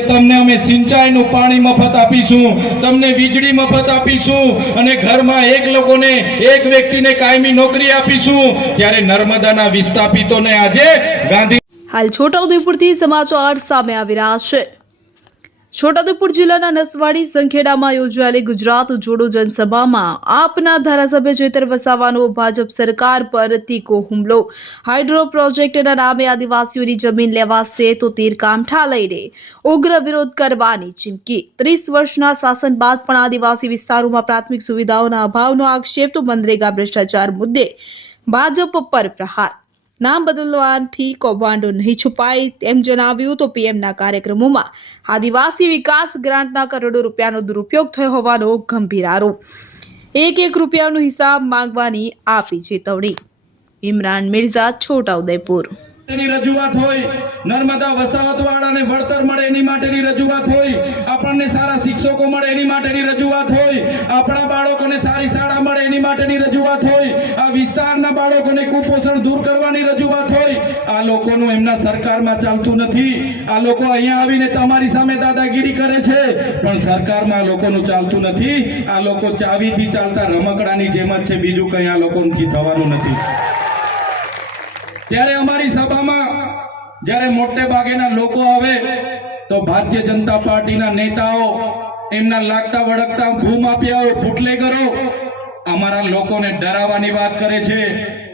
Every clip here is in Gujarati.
તમને અમે સિંચાઈનું પાણી મફત આપીશું, તમને વીજળી મફત આપીશું અને ઘરમાં એક લોકોને, એક વ્યક્તિને કાયમી નોકરી આપીશું. ત્યારે નર્મદાના વિસ્થાપિતોને આજે ગાંધી હાલ છોટાઉદેપુરથી સમાચાર સામે આવી રહ્યા છે. છોટાઉદેપુર જિલ્લાના નસવાડી સંખેડામાં યોજાયેલી ગુજરાત જોડો જનસભામાં આપના ધારાસભ્ય ચેતર વસાવાનો ભાજપ સરકાર પર તીકો હુમલો. હાઇડ્રો પ્રોજેક્ટના નામે આદિવાસીઓની જમીન લેવાશે તો તીરકામઠા લઈને ઉગ્ર વિરોધ કરવાની ચીમકી. ત્રીસ વર્ષના શાસન બાદ પણ આદિવાસી વિસ્તારોમાં પ્રાથમિક સુવિધાઓના અભાવનો આક્ષેપ તો મનરેગા ભ્રષ્ટાચાર મુદ્દે ભાજપ પર પ્રહાર. નામ બદલવાથી કૌભાંડો નહીં. છુપાય તેમ જણાવ્યું તો પીએમના કાર્યક્રમોમાં આદિવાસી વિકાસ ગ્રાન્ટના કરોડો રૂપિયાનો દુરુપયોગ થયો હોવાનો ગંભીર આરોપ. એક એક રૂપિયાનો હિસાબ માંગવાની આપી ચેતવણી. ઇમરાન મિર્ઝા છોટાઉદેપુર માટેની રજૂઆત હોય, નર્મદા વસાવત વાળાને વળતર મળે એની માટેની રજૂઆત હોય, આપણને સારા શિક્ષકો મળે એની માટેની રજૂઆત હોય, આપણા બાળકોને સારી શાળા મળે એની માટેની રજૂઆત હોય, આ વિસ્તારના બાળકોને કુપોષણ દૂર કરવાની રજૂઆત હોય, આ લોકોનું એમના સરકારમાં ચાલતું નથી. આ લોકો અહીંયા આવીને તમારી સામે દાદાગીરી કરે છે, પણ સરકારમાં આ લોકોનું ચાલતું નથી. આ લોકો ચાવીથી ચાલતા રમકડાની જેમ જ છે, બીજું કંઈ આ લોકોથી થવાનું નથી. ત્યારે અમારી સભામાં જ્યારે મોટે ભાગેના લોકો આવે, તો ભારતીય જનતા પાર્ટીના નેતાઓ એમના લાગતા વળગતા ભૂમાફિયાઓ બુટલેગરો અમારા લોકોને ડરાવવાની વાત કરે છે.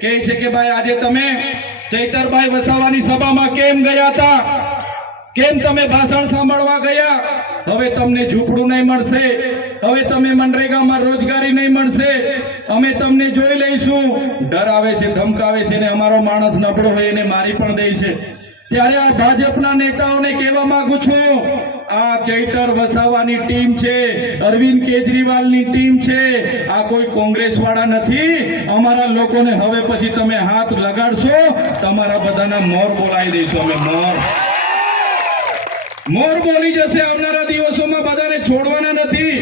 કે છે કે ભાઈ, આજે તમે ચૈતરભાઈ વસાવાની સભામાં કેમ ગયા હતા? કેમ તમે ભાષણ સાંભળવા ગયા? હવે તમને ઝૂંપડું નહીં મળશે. હવે તમે મનરેગામાં રોજગારી નહીં મળશે. અમે તમને જોઈ લઈશું. ડરાવે છે ધમકાવે છે ને અમારો માણસ નબળો હોય એને મારી પણ દે છે. ત્યારે આ ભાજપના નેતાઓને કહેવા માંગુ છું, આ ચૈતર વસાવાની ટીમ છે, અરવિંદ કેજરીવાલની ટીમ છે, આ કોઈ કોંગ્રેસ વાળા નથી. અમારા લોકોને હવે પછી તમે હાથ લગાડશો, તમારા બધાના મોર બોલાવી દઈશું અમે, મોર. મોર બોલી જશે આવનારા દિવસોમાં બધાને છોડવાના નથી.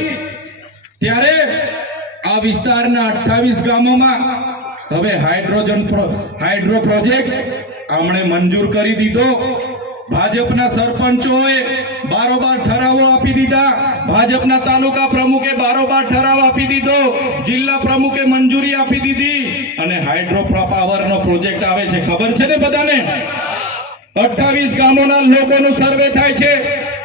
ત્યારે આ વિસ્તારના અઠ્ઠાવીસ ગામોમાં હવે હાઇડ્રોજન હાઇડ્રો પ્રોજેક્ટ આમણે મંજૂર કરી દીધો. ભાજપના સરપંચોએ બારોબાર ઠરાવો આપી દીધા. ભાજપના તાલુકા પ્રમુખે બારોબાર ઠરાવ આપી દીધો. જિલ્લા પ્રમુખે મંજૂરી આપી દીધી. અને હાઇડ્રો પાવરનો પ્રોજેક્ટ આવે છે. ખબર છે ને બધાને? અઠ્ઠાવીસ ગામોના લોકોનું સર્વે થાય છે.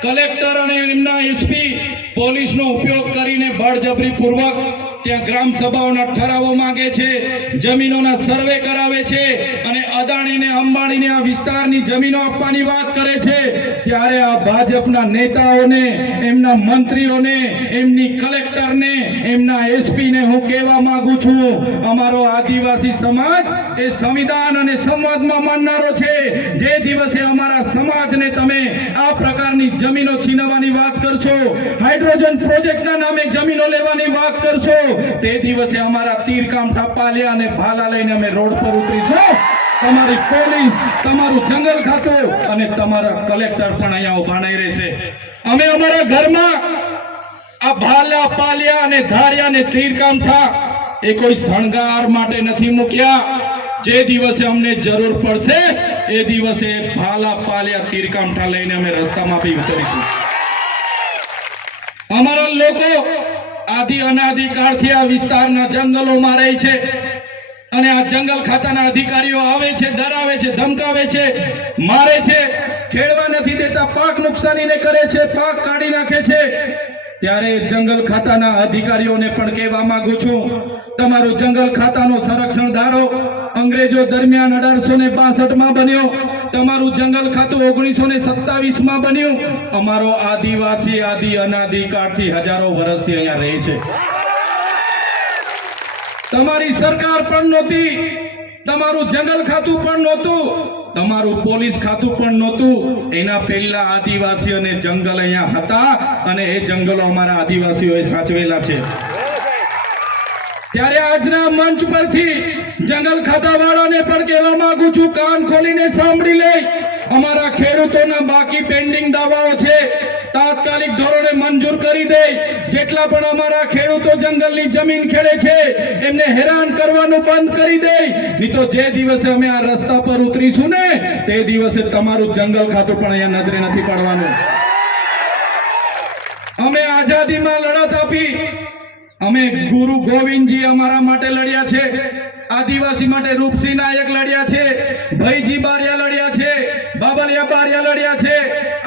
કલેક્ટર અને એમના એસપી પોલીસનો ઉપયોગ કરીને બળજબરીપૂર્વક ત્યાં ગ્રામ સભાઓના ઠરાવો માંગે છે, જમીનોના સર્વે કરાવે છે અને અદાણીને અંબાણીને આ વિસ્તારની જમીનો આપવાની વાત કરે છે, ત્યારે આ ભાજપના નેતાઓને, એમના મંત્રીઓને, એમની કલેક્ટરને, એમના એસપીને હું કહેવા માંગુ છું, અમારો આદિવાસી સમાજ એ સંવિધાન અને સંવાદમાં માનનારો છે. જે દિવસે અમારા સમાજને તમે આ પ્રકારની જમીનો છીનવવાની વાત કરશો, હાઇડ્રોજન પ્રોજેક્ટના નામે જમીનો લેવાની વાત કરશો, તે દિવસે અમારા તીરકામ ઠપાલિયા અને ભાલા લઈને અમે રોડ પર ઉતરીશું. તમારી પોલીસ તમારું જંગલ ખાતું અને તમારા કલેક્ટર પણ અહીંયા ઊભા નહીં રહેશે. અમે અમારા ઘરમાં આ ભાલા, પાલ્યા અને ધાર્યા ને તીરકામઠા એ કોઈ શણગાર માટે નથી મૂક્યા. જે દિવસે અમને જરૂર પડશે, એ દિવસે ભાલા, પાલ્યા, તીરકામઠા લઈને અમે રસ્તામાં બી ઉતરીશું. અમારા લોકો આદિ અનાદિકાળથી આ વિસ્તારના જંગલોમાં રહે છે. અને આ જંગલ ખાતાના અધિકારીઓ આવે છે, ડરાવે છે, ધમકાવે છે, મારે છે ખેડવા નથી દેતા પાક નુકસાનીને કરે છે, પાક કાઢી નાખે છે. ત્યારે જંગલ ખાતાના અધિકારીઓને પણ કહેવા માંગુ છું, તમારું જંગલ ખાતાનો સંરક્ષણ ધારો. અંગ્રેજો દરમિયાન અઢારસો ને માં બન્યો, તમારું જંગલ ખાતું ઓગણીસો ને સત્તાવીસમાં બન્યું. અમારો આદિવાસી, આદિ અનાદિકાળથી હજારો વર્ષથી અહીંયા રહે છે. તમારી સરકાર પણ નહોતી, તમારું જંગલ ખાતું પણ નહોતું, તમારું પોલીસ ખાતું પણ નહોતું. એના પહેલા આદિવાસીઓને જંગલ અહીંયા હતા અને એ જંગલો અમારા આદિવાસીઓએ સાચવેલા છે. ત્યારે આજના મંચ પરથી જંગલ ખાતા વાળાને પણ કહેવા માંગુ છું, કાન ખોલીને સાંભળી લે. અમારા ખેડૂતોના બાકી પેન્ડિંગ દાવાઓ છે. તાત્કાલિક ધોરણે મંજૂર કરી દે. જેટલા પણ અમારા ખેડૂતો જંગલની જમીન ખેડે છે, એમને હેરાન કરવાનું બંધ કરી દે. નહીં તો જે દિવસે અમે આ રસ્તા પર ઉતરીશું ને, તે દિવસે તમારું જંગલ ખાતું પણ અહીંયા નજરે નથી પડવાનું. અમે આઝાદીમાં લડત આપી. અમે ગુરુ ગોવિંદજી અમારા માટે લડ્યા છે. આદિવાસી માટે રૂપસિંહ નાયક લડ્યા છે. ભયજી બારિયા લડ્યા છે. બાબલિયા બારિયા લડ્યા છે.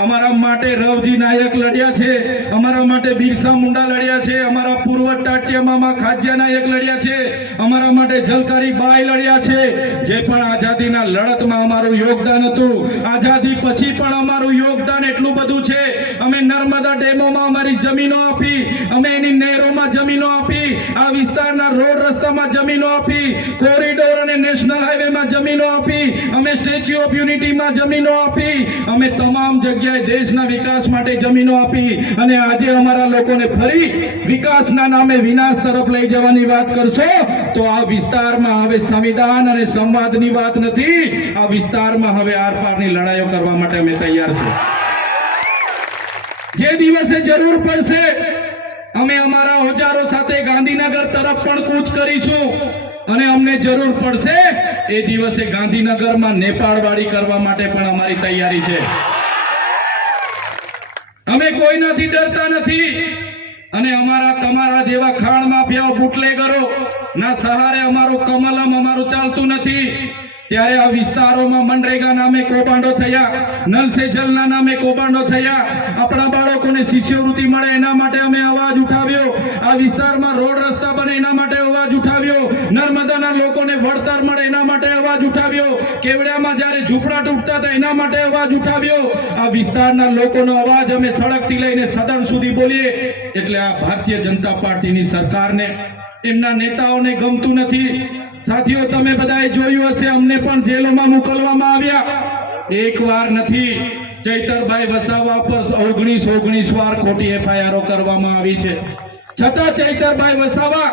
અમારા માટે રવજી નાયક લડ્યા છે. અમારા માટે બિરસા મુંડા લડ્યા છે. અમારા પૂર્વ ટાટિયામાં ખાદ્ય નાયક લડ્યા છે. અમારા માટે જલકારી બાઈ લડ્યા છે. જે પણ આઝાદીના લડતમાં અમારું યોગદાન હતું, આઝાદી પછી પણ અમારું યોગદાન એટલું બધું છે. અમે નર્મદા ડેમોમાં અમારી જમીનો આપી, અમે એની નહેરોમાં જમીનો આપી, આ વિસ્તારના રોડ રસ્તામાં જમીનો આપી, કોરિડોર અને નેશનલ હાઈવેમાં જમીનો આપી, અમે સ્ટેચ્યુ ઓફ યુનિટીમાં જમીનો આપી. અમે તમામ જગ્યાએ દેશના વિકાસ માટે જમીનો આપી અને આજે અમારા લોકોને ફરી વિકાસના નામે વિનાશ તરફ લઈ જવાની વાત કરશો તો આ વિસ્તારમાં હવે સંવિધાન અને સંવાદની વાત નથી. આ વિસ્તારમાં હવે આરપારની લડાઈઓ કરવા માટે અમે તૈયાર છે જે દિવસે જરૂર પડશે, અમે અમારા ઓજારો સાથે ગાંધીનગર તરફ પણ કૂચ કરીશું. અને અમને જરૂર પડશે એ દિવસે ગાંધીનગરમાં નેપાળવાળી કરવા માટે પણ અમારી તૈયારી છે. અમે કોઈનાથી ડરતા નથી અને અમારા તમારા જેવા ખાણ માફિયાઓ બુટલેગરો, ના સહારે અમારું કમલમ અમારું ચાલતું નથી. ત્યારે આ વિસ્તારોમાં મનરેગા નામે કૌભાંડો થયા નલ સે જલના નામે કૌભાંડો થયા. આપણા બાળકોને શિષ્યવૃત્તિ મળે એના માટે અમે અવાજ ઉઠાવ્યો. આ વિસ્તારમાં રોડ રસ્તા બને એના માટે અવાજ ઉઠાવ્યો. નર્મદાના લોકોને વળતર મળે એના માટે અવાજ ઉઠાવ્યો. કેવડિયામાં જ્યારે ઝૂંપડા તૂટતા હતા એના માટે અવાજ ઉઠાવ્યો. આ વિસ્તારના લોકોનો અવાજ અમે સડકથી લઈને સદન સુધી બોલીએ. એટલે આ ભારતીય જનતા પાર્ટીની સરકારને, એમના નેતાઓને ગમતું નથી. સાથીઓ, તમે બધાએ જોયું હશે, અમને પણ જેલોમાં મોકલવામાં આવ્યા. એક વાર નથી, ચૈતરભાઈ વસાવા પર ઓગણીસ ઓગણીસ વાર ખોટી એફઆઈઆરો કરવામાં આવી છે. છતાં ચૈતરભાઈ વસાવા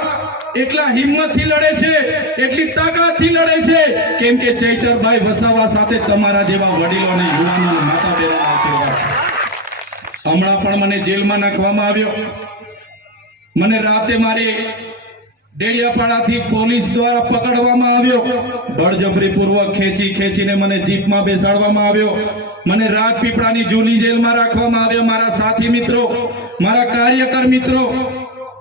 એટલા હિંમતથી લડે છે, એટલી તાકાતથી લડે છે, કેમ કે ચૈતરભાઈ વસાવા સાથે તમારા જેવા વડીલો અને યુવાનો માતા બહેનોના આશીર્વાદ હમણાં પણ મને જેલમાં નાખવામાં આવ્યો. મને રાતે મારી ડેડિયાપાડાથી પોલીસ દ્વારા પકડવામાં આવ્યો. બળજબરી પૂર્વક ખેંચી ખેંચીને મને જીપમાં બેસાડવામાં આવ્યો. મને રાજપીપળાની જૂની જેલમાં રાખવામાં આવ્યો. મારા સાથી મિત્રો, મારા કાર્યકર મિત્રો,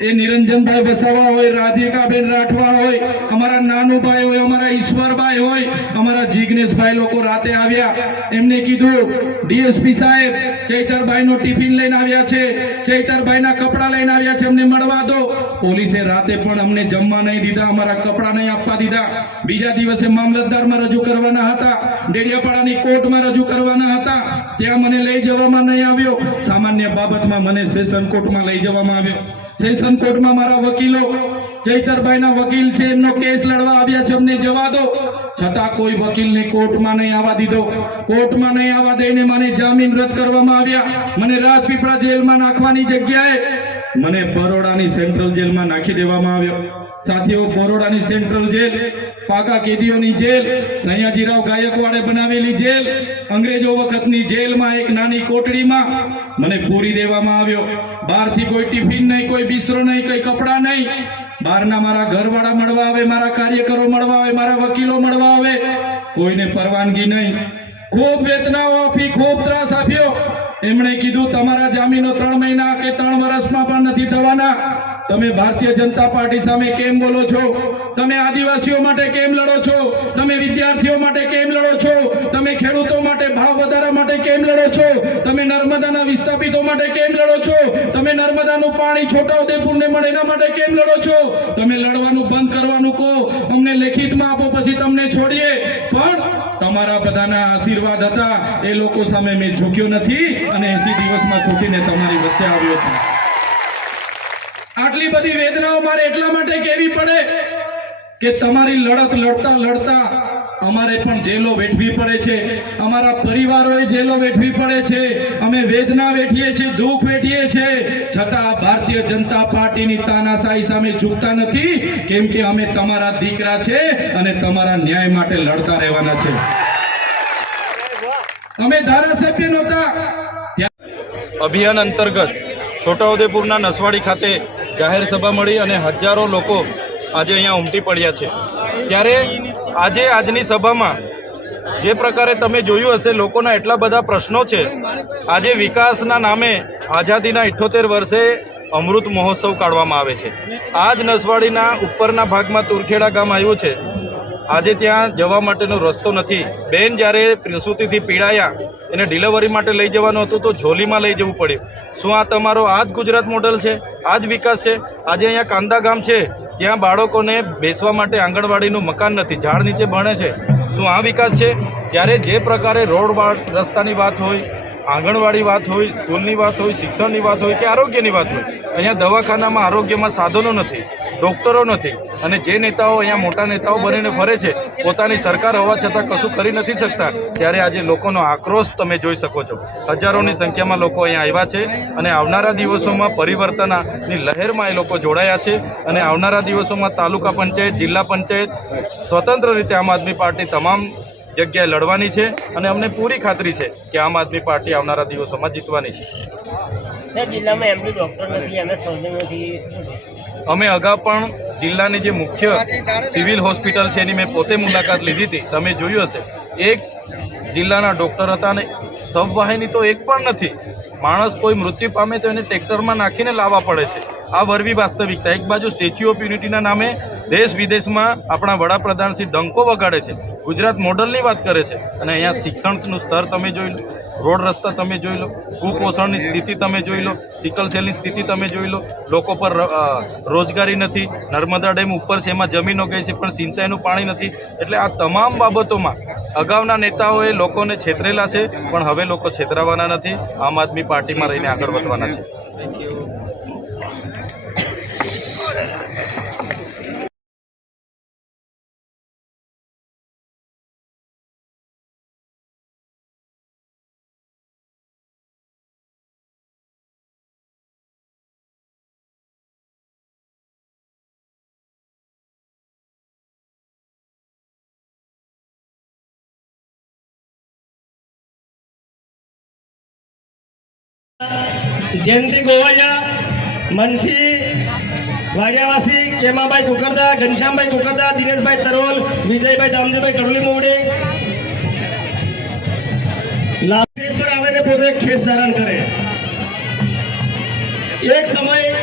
એ નિરંજનભાઈ વસાવા હોય, રાધિકાબેન રાઠવા હોય, અમારા નાનુભાઈ હોય, અમારા ઈશ્વરભાઈ હોય, અમારા જિગ્નેશભાઈ લોકો રાતે આવ્યા. એમને કીધું, ડીએસપી સાહેબ ચૈતરભાઈનો ટિફિન લઈને આવ્યા છે. ચૈતરભાઈના કપડાં લઈને આવ્યા છે. અમને મળવા દો. પોલીસે રાતે પણ અમને જમવા નહીં દીધા, અમારા કપડાં નહીં આપવા દીધા. બીજા દિવસે મામલતદારમાં રજૂ કરવાના હતા. ડેડિયાપાડાની કોર્ટમાં રજૂ કરવાના હતા. ત્યાં મને લઈ જવામાં નહીં આવ્યો. સામાન્ય બાબતમાં મને સેશન કોર્ટમાં લઈ જવામાં આવ્યો. સેશન કોર્ટમાં મારા વકીલો, ચૈતરભાઈના વકીલ છે. એમનો કેસ લડવા આવ્યા છે. અમને જવા દો. છતાં કોઈ વકીલને કોર્ટમાં નહીં આવવા દીધો. કોર્ટમાં નહીં આવવા દઈને મને જામીન રદ કરવામાં આવ્યા. મને રાજપીપળા જેલમાં નાખવાની જગ્યાએ મને બરોડાની સેન્ટ્રલ જેલમાં નાખી દેવામાં આવ્યો. સાથીઓ, બરોડાની સેન્ટ્રલ જેલ પાકા કેદીઓની જેલ, સયાજીરાવ ગાયકવાડે બનાવેલી જેલ, અંગ્રેજો વખતની જેલમાં એક નાની કોટડીમાં મને પૂરી દેવામાં આવ્યો. બહારથી કોઈ ટિફિન નહીં, કોઈ બિસ્તરો નહીં, કોઈ કપડાં નહીં. બહારના મારા ઘરવાળા મળવા આવે, મારા કાર્યકરો મળવા આવે, મારા વકીલો મળવા આવે, કોઈને પરવાનગી નહીં. ખૂબ વેતનાઓ આપી, ખૂબ ત્રાસ આપ્યો. એમણે કીધું, તમારા જામીનો ત્રણ મહિના કે ત્રણ વર્ષમાં પણ નથી થવાના. તમે ભારતીય જનતા પાર્ટી સામે કેમ બોલો છો? તમે આદિવાસીઓ માટે કેમ લડો છો? તમે વિદ્યાર્થીઓ માટે કેમ લડો છો? તમે ખેડૂતો માટે, ભાવ વધારા માટે કેમ લડો છો? તમે નર્મદાના વિસ્થાપિતો માટે કેમ લડો છો? તમે નર્મદાનું પાણી છોટાઉદેપુરને મળે એના માટે કેમ લડો છો? તમે લડવાનું બંધ કરવાનું કહો. અમને લેખિતમાં આપો, પછી તમને છોડીએ. પણ તમારા બધાના આશીર્વાદ હતા. એ લોકો સામે મેં ઝૂક્યો નથી અને એસી દિવસમાં છૂટીને તમારી વચ્ચે આવ્યો છું. આટલી બધી વેદનાઓ મારે એટલા માટે કેવી પડે કે તમારી લડત લડતા લડતા અમારે પણ જેલો વેઠવી પડે છે. અમારા પરિવારોએ જેલો વેઠવી પડે છે. અમે વેદના વેઠીએ છીએ, દુઃખ વેઠીએ છીએ. છતાં ભારતીય જનતા પાર્ટીની તાનાશાહી સામે ઝૂકતા નથી. કેમ કે અમે તમારા દીકરા છે અને તમારા ન્યાય માટે લડતા રહેવાના છે. અમે ધારાસભ્ય નહોતા. અભિયાન અંતર્ગત છોટાઉદેપુરના નસવાડી ખાતે જાહેર સભા મળી અને હજારો લોકો આજે અહીંયા ઉમટી પડ્યા છે. ત્યારે આજે આજની સભામાં જે પ્રકારે તમે જોયું હશે, લોકોના એટલા બધા પ્રશ્નો છે. આજે વિકાસના નામે આઝાદીના ઇઠ્ઠોતેર વર્ષે અમૃત મહોત્સવ કાઢવામાં આવે છે. આ જ નસવાડીના ઉપરના ભાગમાં તુરખેડા ગામ આવ્યું છે. આજે ત્યાં જવા માટેનો રસ્તો નથી. બેન જ્યારે પ્રસૂતિથી પીડાયા, એને ડિલિવરી માટે લઈ જવાનું હતું તો ઝોલીમાં લઈ જવું પડ્યું. શું આ તમારો આ જ ગુજરાત મોડલ છે? આ જ વિકાસ છે? આજે અહીંયા કાંદા ગામ છે. ત્યાં બાળકોને બેસવા માટે આંગણવાડીનું મકાન નથી. ઝાડ નીચે ભણે છે. શું આ વિકાસ છે? ત્યારે જે પ્રકારે રોડ રસ્તાની વાત હોય, આંગણવાડી વાત હોય, સ્કૂલની વાત હોય, શિક્ષણની વાત હોય કે આરોગ્યની વાત હોય, અહીંયા દવાખાનામાં આરોગ્યમાં સાધનો નથી, ડૉક્ટરો નથી અને જે નેતાઓ અહીંયા મોટા નેતાઓ બનીને ફરે છે, પોતાની સરકાર હોવા છતાં કશું કરી નથી શકતા, ત્યારે આજે લોકોનો આક્રોશ તમે જોઈ શકો છો. હજારોની સંખ્યામાં લોકો અહીંયા આવ્યા છે અને આવનારા દિવસોમાં પરિવર્તનની લહેરમાં એ લોકો જોડાયા છે અને આવનારા દિવસોમાં તાલુકા પંચાયત, જિલ્લા પંચાયત સ્વતંત્ર રીતે આમ આદમી પાર્ટી તમામ જગ્યાએ લડવાની છે અને અમને પૂરી ખાતરી છે કે આમ આદમી પાર્ટી આવનારા દિવસોમાં જીતવાની છે. જિલ્લામાં એમડી ડૉક્ટર નથી એમએસ નથી અમે અગાઉ પણ જિલ્લાની જે મુખ્ય સિવિલ હોસ્પિટલ છે એની મેં પોતે મુલાકાત લીધી હતી. તમે જોયું હશે. એક જિલ્લાના ડૉક્ટર હતા અને સબવાહિની તો એક પણ નથી. માણસ કોઈ મૃત્યુ પામે તો એને ટ્રેક્ટરમાં નાખીને લાવવા પડે છે. આ વરવી વાસ્તવિકતા. એક બાજુ સ્ટેચ્યુ ઓફ યુનિટીના નામે દેશ વિદેશમાં આપણા વડાપ્રધાન શ્રી ડંકો વગાડે છે. ગુજરાત મોડલની વાત કરે છે અને અહીંયા શિક્ષણનું સ્તર તમે જોઈ લો, રોડ રસ્તા તમે જોઈ લો, કુપોષણની સ્થિતિ તમે જોઈ લો, સિકલ સેલની સ્થિતિ તમે જોઈ લો, લોકો પર રોજગારી નથી, નર્મદા ડેમ ઉપર છે, એમાં જમીનો ગઈ છે, પણ સિંચાઈનું પાણી નથી. એટલે આ તમામ બાબતોમાં અગાઉના નેતાઓએ લોકોને છેતરેલા છે, પણ હવે લોકો છેતરાવાના નથી, આમ આદમી પાર્ટીમાં રહીને આગળ વધવાના છે. જયંતિ ગોવાજા મનસી વાડિયાવાસી કેમાભાઈ કુકરદા, ઘનશ્યામભાઈ કુકરદા, દિનેશભાઈ તરોલ વિજયભાઈ દામજીભાઈ, કડોલી મોવડે. પર આવીને પોતે ખેસ ધારણ કરે. એક સમય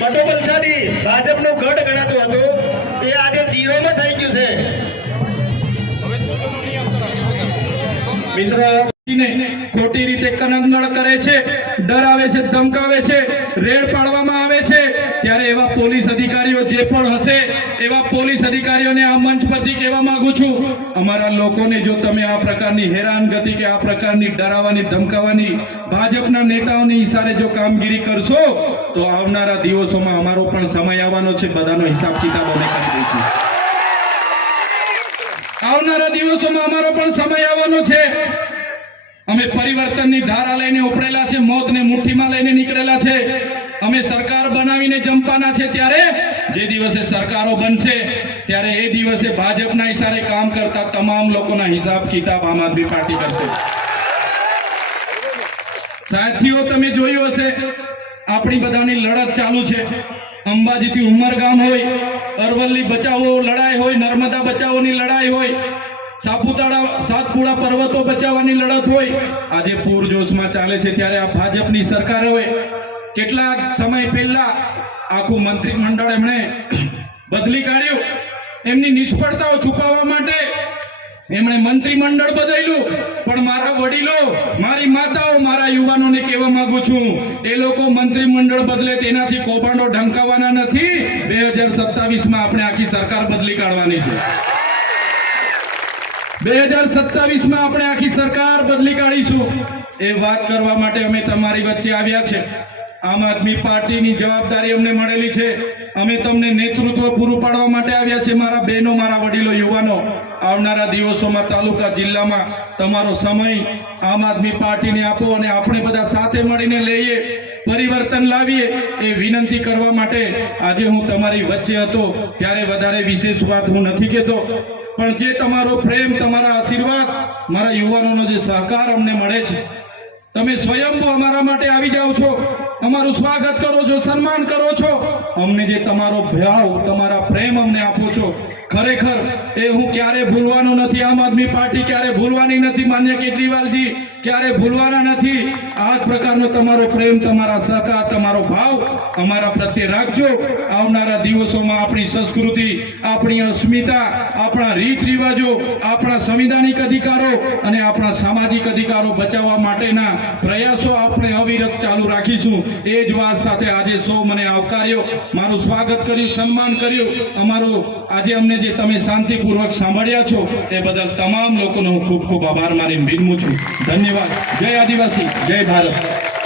બટો બલસાડી ભાજપનો ગઢ ગણાતો હતો. એ આજે જીરોમાં થઈ ગયું છે. મિત્રો, ખોટી રીતે કનંગળ કરે છે. ડરાવે છે, ધમકાવે છે, રેડ પાડવામાં આવે છે, ત્યારે એવા પોલીસ અધિકારીઓ જે પણ હશે, એવા પોલીસ અધિકારીઓને આ મંચ પરથી કહેવા માંગુ છું, અમારા લોકોને જો તમે આ પ્રકારની હેરાનગતિ કે આ પ્રકારની ડરાવવાની, ધમકાવવાની ભાજપના નેતાઓની ઈશારે જો કામગીરી કરશો, તો આવનારા દિવસોમાં અમારો પણ સમય આવવાનો છે, બધાનો હિસાબ કિતાબ અમે કરી દઈશું. આવનારા દિવસોમાં અમારો પણ સમય આવવાનો છે અમે પરિવર્તનની ધારા લઈને ઉપડેલા છે, મોતને મુઠ્ઠીમાં લઈને નીકળેલા છે. અમે સરકાર બનાવીને જંપાના છે ત્યારે જે દિવસે સરકારો બનશે, ત્યારે એ દિવસે ભાજપના હિસાબે કામ કરતા તમામ લોકોના હિસાબ કિતાબ આમ આદમી પાર્ટી કરશે. સાથીઓ, તમે જોયું હશે, આપણી બધાની લડત ચાલુ છે. અંબાજીથી ઉમરગામ હોય, અરવલ્લી બચાવો લડાઈ હોય, નર્મદા બચાવોની લડાઈ હોય સાપુતારા સાતપુડા પર્વતો બચાવવાની લડત હોય, આજે પૂરજોશમાં ચાલે છે ત્યારે આ ભાજપની સરકાર હોય કેટલાક સમય પહેલા આખું મંત્રીમંડળ એમણે બદલી કાઢ્યું. એમની નિષ્ફળતાઓ છુપાવવા માટે એમણે મંત્રીમંડળ બદલ્યું. પણ મારા વડીલો, મારી માતાઓ, મારા યુવાનોને કહેવા માંગુ છું, એ લોકો મંત્રીમંડળ બદલે તેનાથી કૌભાંડો ઢંકાવાના નથી. બે હજાર સત્તાવીસમાં આપણે આખી સરકાર બદલી કાઢવાની છે. બે હજાર સત્તાવીસમાં આપણે આખી સરકાર બદલી કાઢીશું. એ વાત કરવા માટે અમે તમારી વચ્ચે આવ્યા છે. આમ આદમી પાર્ટીની જવાબદારી અમને મળેલી છે. અમે તમને નેતૃત્વ પૂરું પાડવા માટે આવ્યા છે, મારા બહેનો, મારા વડીલો, યુવાનો. આવનારા દિવસોમાં તાલુકા જિલ્લામાં તમારો સમય આમ આદમી પાર્ટીને આપો અને આપણે બધા સાથે મળીને લઈએ, પરિવર્તન લાવીએ એ વિનંતી કરવા માટે આજે હું તમારી વચ્ચે હતો. ત્યારે વધારે વિશેષ વાત હું નથી કહેતો. પણ જે તમારો પ્રેમ, તમારા આશીર્વાદ, મારા યુવાનોનો જે સહકાર અમને મળે છે, તમે સ્વયંભૂ અમારા માટે આવી જાઓ છો. અમારું સ્વાગત કરો છો, સન્માન કરો છો. અમને જે તમારો ભાવ તમારા પ્રેમ અમને આપો છો, ખરેખર એ હું ક્યારે ભૂલવાનો નથી. આમ આદમી પાર્ટી ક્યારે ભૂલવાની નથી, માન્ય કેજરીવાલજી. ક્યારે ભૂલવાના નથી? આ જ પ્રકારનો તમારો પ્રેમ, તમારા સહકાર, તમારો ભાવ અમારા પ્રત્યે રાખજો. આવનારા દિવસોમાં આપણી સંસ્કૃતિ, આપણી અસ્મિતા, આપણા રીત રિવાજો, આપણા સંવિધાનિક અધિકારો અને આપણા સામાજિક અધિકારો બચાવવા માટેના પ્રયાસો આપણે અવિરત ચાલુ રાખીશું. એ જ વાત સાથે આજે સૌ મને આવકાર્યો. મારું સ્વાગત કર્યું, સન્માન કર્યું. અમારું આજે અમને જે તમે શાંતિપૂર્વક સાંભળ્યા છો, તે બદલ તમામ લોકોનો હું ખૂબ ખૂબ આભાર માની વિનમું છું ધન્યવાદ. જય આદિવાસી. જય ભારત.